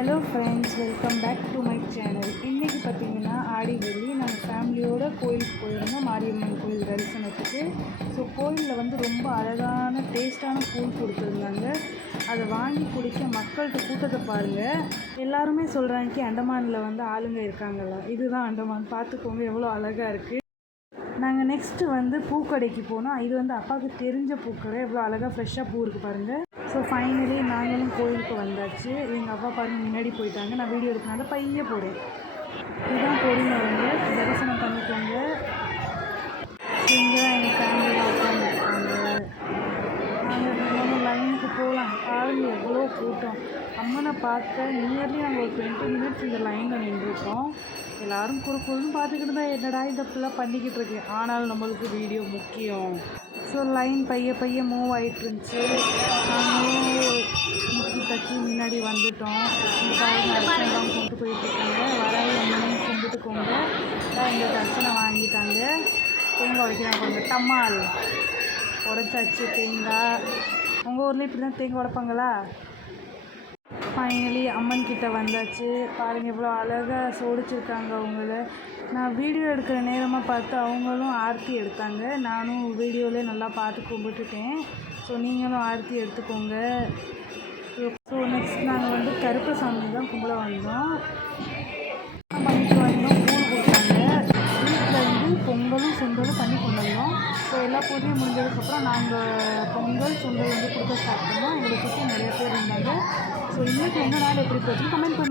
Hello friends, welcome back to my channel. இன்றைக்கி பார்த்திங்கன்னா ஆடி வெள்ளி நாங்கள் ஃபேமிலியோடு கோயிலுக்கு போயிருந்தோம், மாரியம்மன் கோயில் தரிசனத்துக்கு. ஸோ கோயிலில் வந்து ரொம்ப அழகான டேஸ்ட்டான கூழ் கொடுத்துருந்தாங்க. அதை வாங்கி குடிக்க மக்கள்கிட்ட கூட்டத்தை பாருங்கள். எல்லாருமே சொல்கிறாங்க அண்டமானில் வந்து ஆளுங்க இருக்காங்களா, இதுதான் அண்டமான், பார்த்துக்கோங்க எவ்வளோ அழகாக இருக்குது. நாங்கள் நெக்ஸ்ட்டு வந்து பூக்கடைக்கு போனோம். இது வந்து அப்பாவுக்கு தெரிஞ்ச பூக்கடை, எவ்வளோ அழகாக ஃப்ரெஷ்ஷாக பூ இருக்குது பாருங்கள். ஸோ ஃபைனலி நாங்களும் கோயிலுக்கு வந்தாச்சு. எங்கள் அப்பா பாருங்கள் முன்னாடி போயிட்டாங்க, நான் வீடியோ எடுக்கனால பைய போகிறேன். இதுதான் பொறுமை வந்து தரிசனம் பண்ணிக்கோங்க. இங்கே தான் எங்கள் ஃபேமிலியில் உட்காந்துருக்காங்க. நாங்கள் லைனுக்கு போகலாம். பாருங்க எவ்வளோ கூட்டம். அம்மனை பார்க்க நியர்லி நாங்கள் ஒரு 20 மினிட்ஸ் இந்த லைனில் நின்றுருக்கோம். எல்லோரும் குறுக்குன்னு பார்த்துக்கிட்டு தான் என்னடா இந்த ஃபுல்லாக பண்ணிக்கிட்டு இருக்கு. ஆனாலும் நம்மளுக்கு வீடியோ முக்கியம். ஸோ லைன் பைய மூவ் ஆகிட்டு இருந்துச்சு. நாங்களும் முக்கி தக்கி முன்னாடி வந்துட்டோம். இந்த பாருங்க அர்ச்சனைலாம் கொண்டு போயிட்டுருக்காங்க. வராது என்னன்னு கும்பிட்டுக்கோங்க. இந்த அர்ச்சனை வாங்கிட்டாங்க. தேங்காய் உடைக்கிறாங்க கொஞ்சம் டம்மால் உடைச்சாச்சு தேங்காய். உங்கள் ஊரில் இப்படி தான் தேங்காய் உடைப்பாங்களா? ஃபைனலி அம்மன் கிட்டே வந்தாச்சு. பாருங்கள் எவ்வளோ அழகாக சோடிச்சிருக்காங்க அவங்கள. நான் வீடியோ எடுக்கிற நேரமாக பார்த்து அவங்களும் ஆர்த்தி எடுத்தாங்க. நானும் வீடியோவிலே நல்லா பார்த்து கும்பிட்டுட்டேன். ஸோ நீங்களும் ஆர்த்தி எடுத்துக்கோங்க. ஸோ நெக்ஸ்ட் நாங்கள் வந்து கருப்பசாமி தான் கும்பிட வந்தோம். பண்ணிட்டு வந்தோம். பூ கொடுத்தாங்க. வீட்டில் வந்து பொங்கலும் சுண்டலும் பண்ணி கொண்டு வந்தோம். ஸோ எல்லா பூஜையும் முடிஞ்சதுக்கப்புறம் நாங்கள் பொங்கல் சுண்டல் வந்து கொடுக்க ஸ்டார்ட் பண்ணோம். எங்களை சுற்றி நிறைய பேர் இருந்தாங்க. ஸோ இன்றைக்கி எங்கள் நாள் எப்படி போச்சுன்னு கமெண்ட் பண்ணுவோம்.